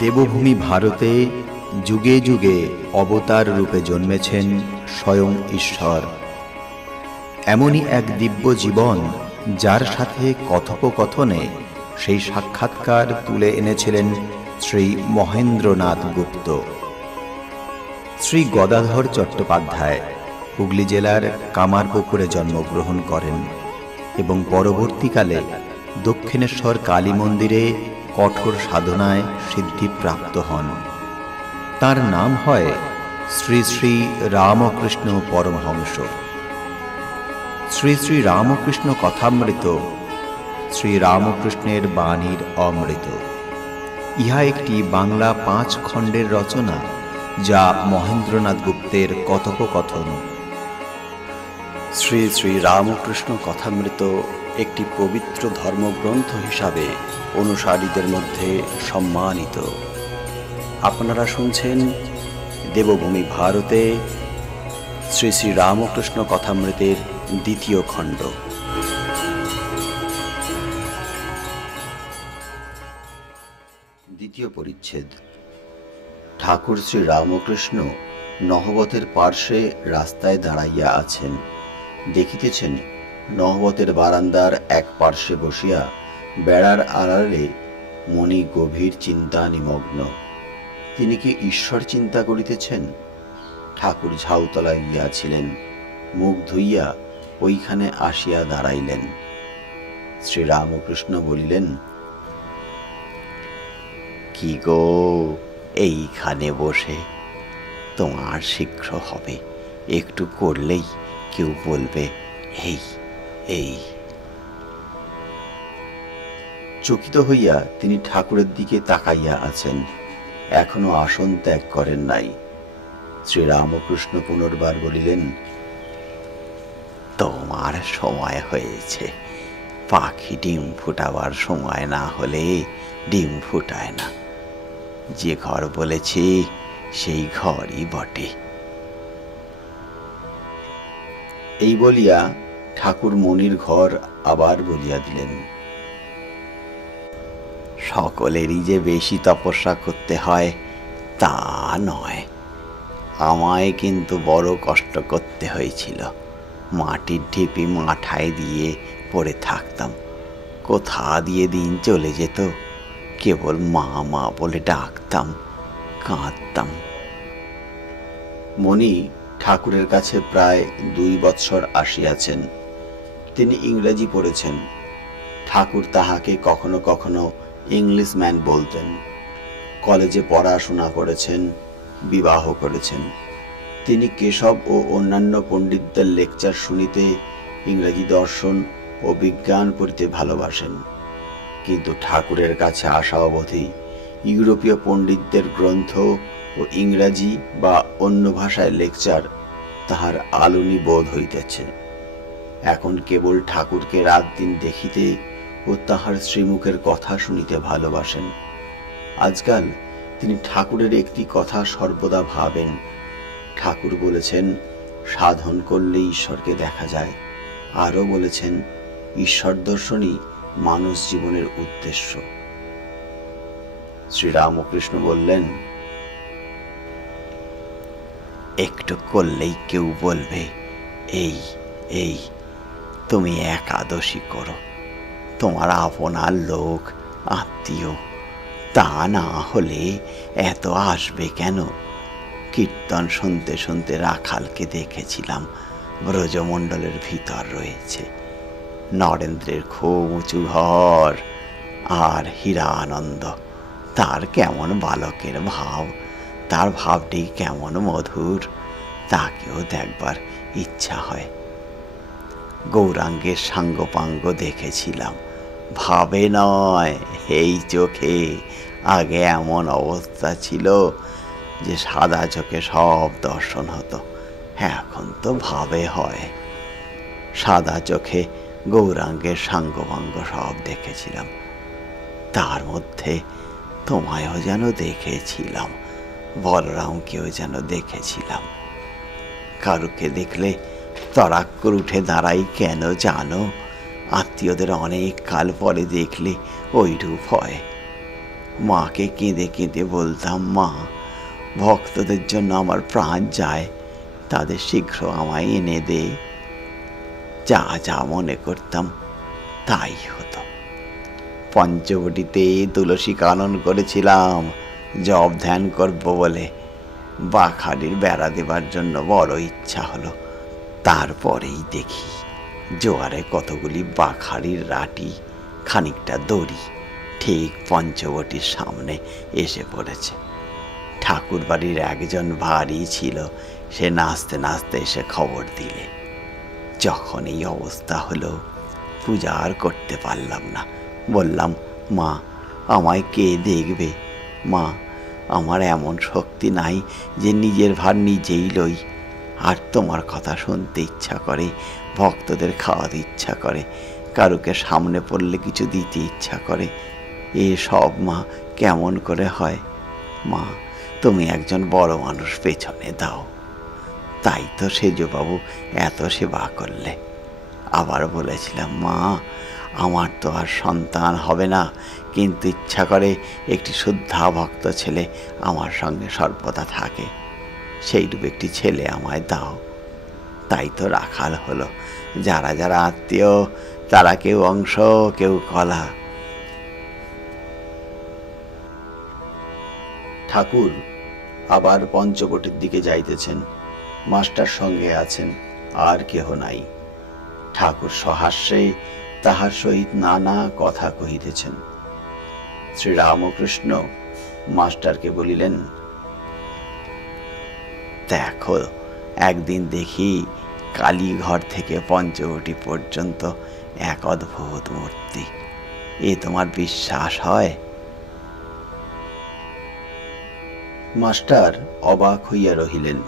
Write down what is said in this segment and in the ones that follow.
দেবভূমি ভারতে যুগে যুগে অবতার রূপে জন্মেছেন স্বয়ং ঈশ্বর। এমনই এক দিব্য জীবন যার সাথে কথোপকথনে সেই সাক্ষাৎকার তুলে এনেছিলেন শ্রী মহেন্দ্রনাথ গুপ্ত। শ্রী গদাধর চট্টোপাধ্যায় হুগলি জেলার কামারপুকুরে জন্মগ্রহণ করেন এবং পরবর্তীকালে দক্ষিণেশ্বর কালী মন্দিরে কঠোর সাধনায় সিদ্ধিপ্রাপ্ত হন। তার নাম হয় শ্রী শ্রী রামকৃষ্ণ পরমহংস। শ্রী শ্রী রামকৃষ্ণ কথামৃত শ্রী রামকৃষ্ণের বাণীর অমৃত। ইহা একটি বাংলা 5 খণ্ডের রচনা, যা মহেন্দ্রনাথ গুপ্তের কথোপকথন। শ্রী শ্রী রামকৃষ্ণ কথামৃত একটি পবিত্র ধর্মগ্রন্থ হিসাবে অনুসারীদের মধ্যে সম্মানিত। আপনারা শুনছেন দেবভূমি ভারতে শ্রী শ্রী রামকৃষ্ণ কথামৃতের 2য় খণ্ড। দ্বিতীয় পরিচ্ছেদ। ঠাকুর শ্রী রামকৃষ্ণ নহবতের পার্শ্বে রাস্তায় দাঁড়াইয়া আছেন। দেখিতেছেন নহবতের বারান্দার এক পার্শ্বে বসিয়া বেড়ার আড়ালে মণি গভীর চিন্তা নিমগ্ন। তিনি কি ঈশ্বর চিন্তা করিতেছেন? ঠাকুর ঝাউতলায় গিয়াছিলেন, মুখ ধুইয়া ওইখানে আসিয়া দাঁড়াইলেন। শ্রী রামকৃষ্ণ বলিলেন, কি গো, এইখানে বসে? তোমার শীঘ্র হবে, একটু করলেই কেউ বলবে এই এই। চকিত হইয়া তিনি ঠাকুরের দিকে তাকাইয়া আছেন, এখনো আসন ত্যাগ করেন নাই। শ্রী রামকৃষ্ণ পুনর্বার বলিলেন, তোমার সময় হয়েছে। পাখি ডিম ফুটাবার সময় না হলে ডিম ফুটায় না। যে ঘর বলেছি সেই ঘরই বটে। এই বলিয়া ঠাকুর মনির ঘর আবার বলিয়া দিলেন। সকলেরই যে বেশি তপস্যা করতে হয় তা নয়, আমায় কিন্তু বড় কষ্ট করতে হয়েছিল। মাটির ঢিপি মাথায় দিয়ে পড়ে থাকতাম, কোথা দিয়ে দিন চলে যেত। কেবল মা মা বলে ডাকতাম, কাঁদতাম। মণি ঠাকুরের কাছে প্রায় 2 বৎসর আসিয়াছেন। তিনি ইংরেজি পড়েছেন। ঠাকুর তাহাকে কখনো কখনো ইংলিশম্যান বলতেন। কলেজে পড়াশোনা করেছেন, বিবাহ করেছেন। তিনি কেশব ও অন্যান্য পণ্ডিতদের লেকচার শুনিতে, ইংরেজি দর্শন ও বিজ্ঞান পড়িতে ভালোবাসেন। কিন্তু ঠাকুরের কাছে আসা অবধি ইউরোপীয় পণ্ডিতদের গ্রন্থ ও ইংরাজি বা অন্য ভাষায় লেকচার তাহার আলুনি বোধ হইতেছে। এখন কেবল ঠাকুরকে রাত দিন দেখিতে ও তাহার শ্রীমুখের কথা শুনিতে ভালোবাসেন। আজকাল তিনি ঠাকুরের একটি কথা সর্বদা ভাবেন। ঠাকুর বলেছেন, সাধন করলে ঈশ্বরকে দেখা যায়। আরও বলেছেন, ঈশ্বর দর্শনই মানুষ জীবনের উদ্দেশ্য। শ্রী রামকৃষ্ণ বললেন, একটু করলেই কেউ বলবে এই এই। তুমি একাদশী করো, তোমার আপনার লোক আত্মীয়, তা না হলে এত আসবে কেন? কীর্তন শুনতে শুনতে রাখালকে দেখেছিলাম, ব্রজমণ্ডলের ভিতর রয়েছে। নরেন্দ্রের খুব উঁচু ঘর, আর হীরানন্দ, তার কেমন বালকের ভাব, তার ভাবটি কেমন মধুর, তাকেও দেখবার ইচ্ছা হয়। গৌরাঙ্গের সাঙ্গপাঙ্গ দেখেছিলাম, ভাবে নয়, এই চোখে। আগে এমন অবস্থা ছিল যে সাদা চোখে সব দর্শন হতো, এখন তো ভাবে হয়। সাদা চোখে গৌরাঙ্গের সাঙ্গপাঙ্গ সব দেখেছিলাম। তার মধ্যে তোমায়ও যেন দেখেছিলাম, বলরামকেও যেন দেখেছিলাম। কারুকে দেখলে তরাক্কর উঠে দাঁড়াই কেন জানো? আত্মীয়দের অনেক কাল পরে দেখলে ওই রূপ হয়। মাকে কেঁদে কেঁদে বলতাম, মা, ভক্তদের জন্য আমার প্রাণ যায়, তাদের শীঘ্র আমায় এনে দে। যা যা মনে করতাম তাই হতো। পঞ্চবটিতে তুলসী কানন করেছিলাম জপ ধ্যান করব বলে। বাখালির বেড়া দেবার জন্য বড় ইচ্ছা হলো। তারপরেই দেখি জোয়ারে কতগুলি বাখালির রাটি, খানিকটা দড়ি ঠিক পঞ্চবটির সামনে এসে পড়েছে। ঠাকুর বাড়ির একজন ভারী ছিল, সে নাচতে নাচতে এসে খবর দিলে। যখন এই অবস্থা হলো, পূজা আর করতে পারলাম না। বললাম, মা, আমায় কে দেখবে? মা, আমার এমন শক্তি নাই যে নিজের ভার নিজেই লই। আর তোমার কথা শুনতে ইচ্ছা করে, ভক্তদের খাওয়াতে ইচ্ছা করে, কারুকে সামনে পড়লে কিছু দিতে ইচ্ছা করে। এ সব মা কেমন করে হয়? মা, তুমি একজন বড় মানুষ, পেছনে দাও। তাই তো সেজবাবু এত সেবা করলে। আবার বলেছিলাম, মা, আমার তো আর সন্তান হবে না, কিন্তু ইচ্ছা করে একটি শুদ্ধা ভক্ত ছেলে আমার সঙ্গে সর্বদা থাকে। সেইরূপ একটি ছেলে আমায় দাও। তাই তো রাখাল হলো। যারা যারা আত্মীয়, তারা কেউ অংশ, কেউ কলা। ঠাকুর আবার পঞ্চবটির দিকে যাইতেছেন। মাস্টার সঙ্গে আছেন, আর কেহ নাই। ঠাকুর সহাস্যে তাহার সহিত নানা কথা কহিতেছেন। শ্রীরামকৃষ্ণ মাস্টারকে বলিলেন, দেখো, একদিন দেখি কালীঘর থেকে পঞ্চবটি পর্যন্ত এক অদ্ভুত মূর্তি। এ তোমার বিশ্বাস হয়? মাস্টার অবাক হইয়া রহিলেন।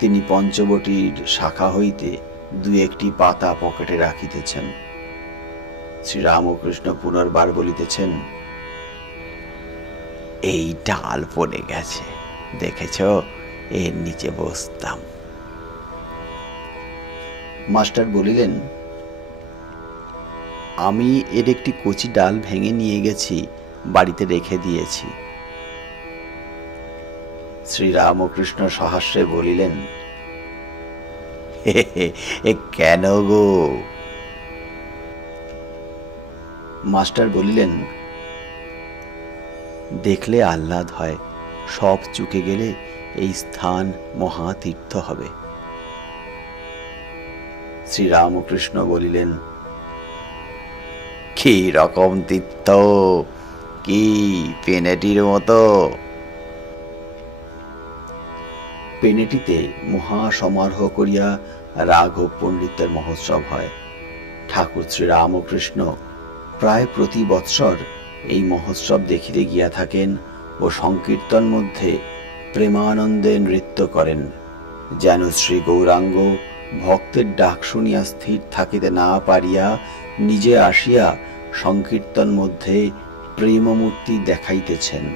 তিনি পঞ্চবটির শাখা হইতে দু একটি পাতা পকেটে রাখিতেছেন। শ্রীরামকৃষ্ণ পুনর্বার বলিতেছেন, এই ডাল পড়ে গেছে, দেখেছ? এর নিচে বসতাম। মাস্টার বলিলেন, আমি এর একটি কচি ডাল ভেঙে নিয়ে গেছি, বাড়িতে রেখে দিয়েছি। শ্রীরামকৃষ্ণ সহাস্যে বলিলেন, এ কেন গো? মাস্টার বলিলেন, দেখলে আহ্লাদ হয়, সব চুকে গেলে এই স্থান মহাতীর্থ হবে। শ্রীরামকৃষ্ণ বলিলেন, কি রকম তীর্থ? কি পেনেটির মতো? পেনেটিতে মহা সমারোহ করিয়া রাঘব পণ্ডিতের মহোৎসব হয়। ঠাকুর শ্রীরামকৃষ্ণ প্রায় প্রতি বৎসর এই মহোৎসব দেখিতে গিয়া থাকেন ও সংকীর্তন মধ্যে প্রেমানন্দে নৃত্য করেন। যেন শ্রী গৌরাঙ্গ ভক্তের ডাক শুনিয়া স্থির থাকিতে না পারিয়া নিজে আসিয়া সংকীর্তন মধ্যে প্রেমমূর্তি দেখাইতেছেন।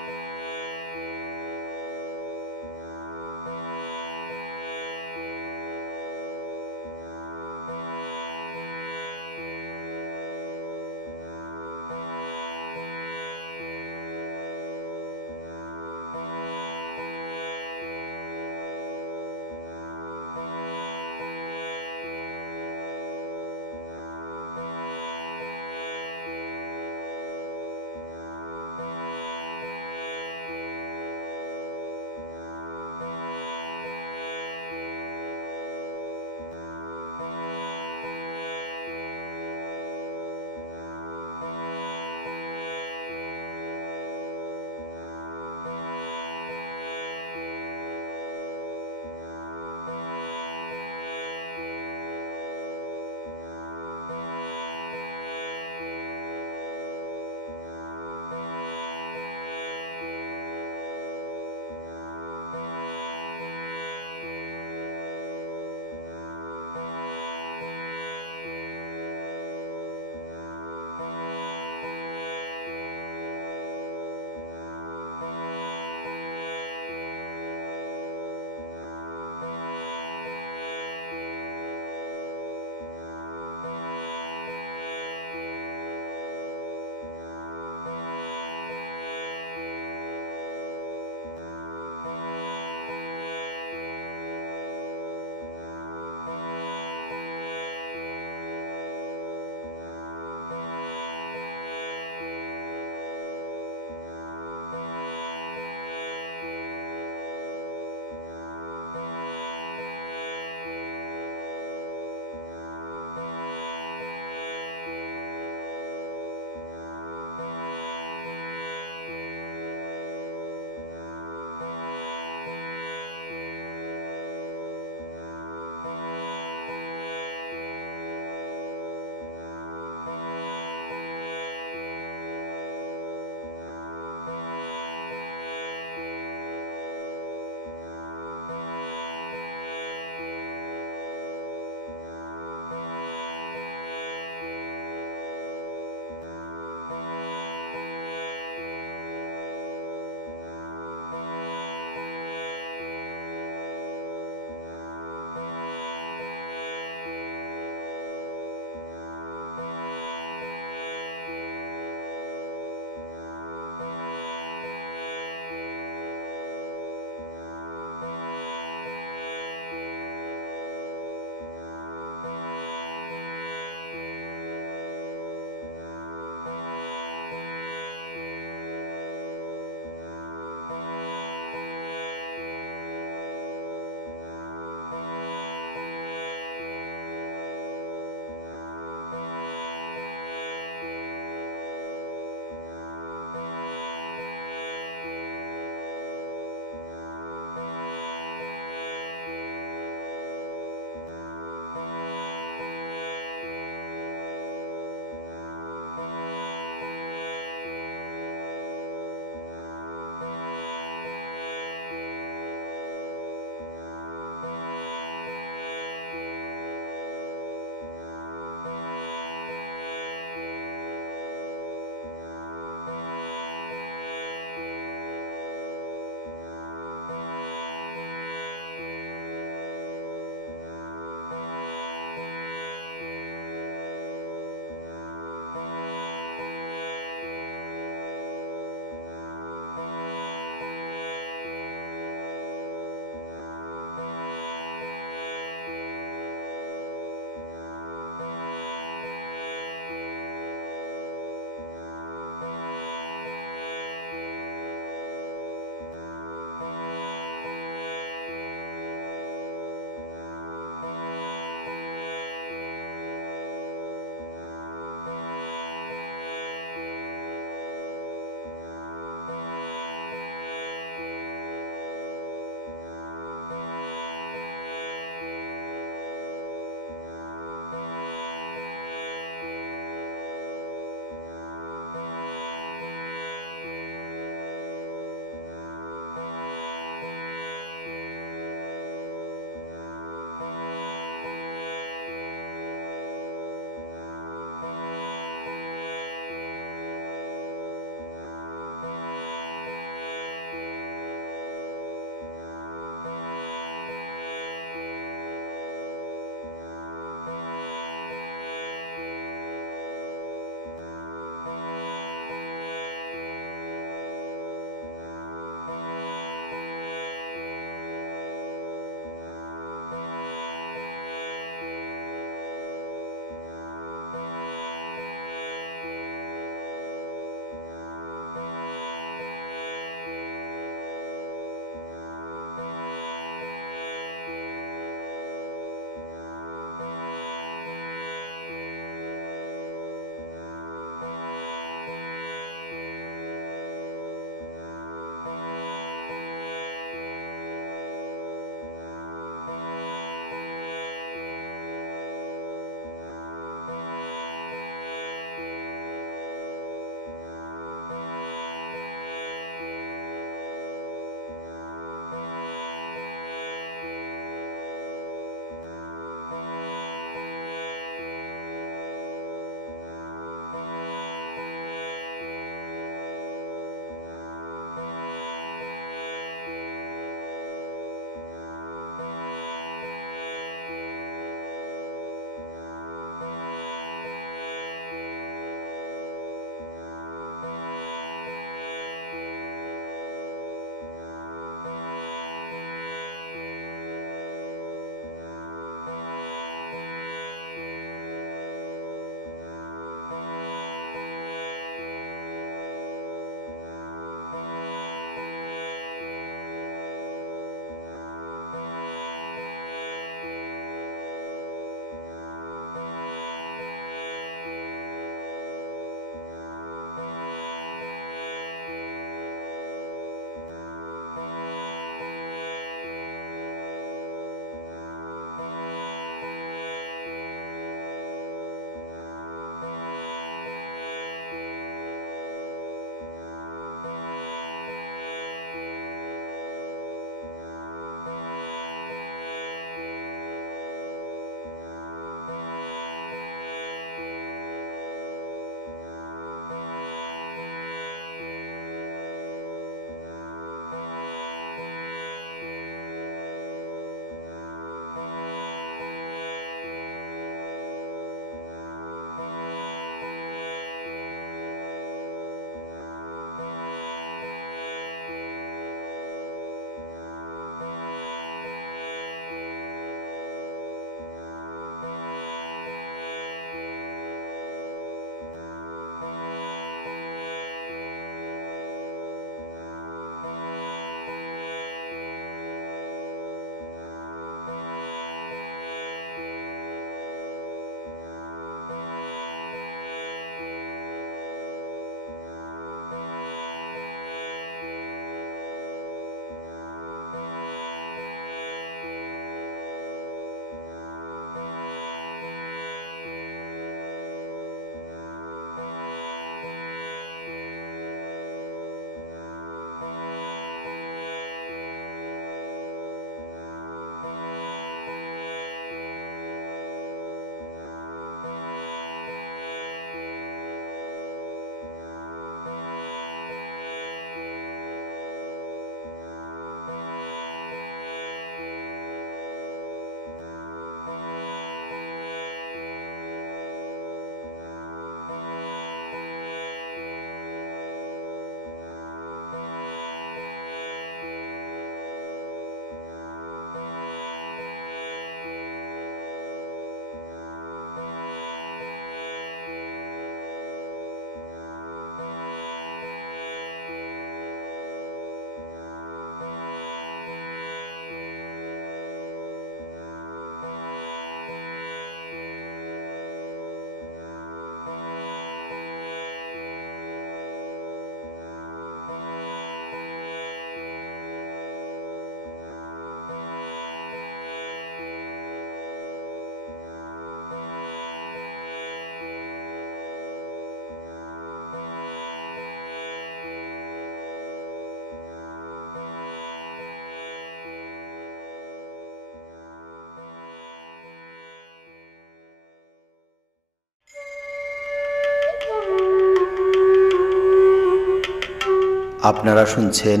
আপনারা শুনছেন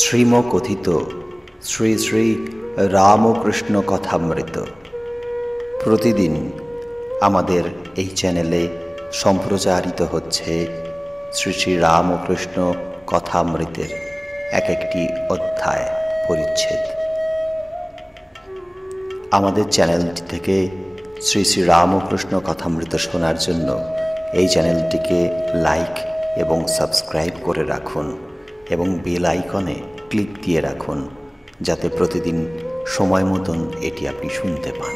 শ্রীমকথিত শ্রী শ্রী রামকৃষ্ণ কথামৃত। প্রতিদিন আমাদের এই চ্যানেলে সম্প্রচারিত হচ্ছে শ্রী শ্রী রামকৃষ্ণ কথামৃতের এক একটি অধ্যায় পরিচ্ছেদ। আমাদের চ্যানেলটি থেকে শ্রী শ্রী রামকৃষ্ণ কথামৃত শোনার জন্য এই চ্যানেলটিকে লাইক এবং সাবস্ক্রাইব করে রাখুন এবং বেল আইকনে ক্লিক দিয়ে রাখুন, যাতে প্রতিদিন সময় মতন এটি আপনি শুনতে পান।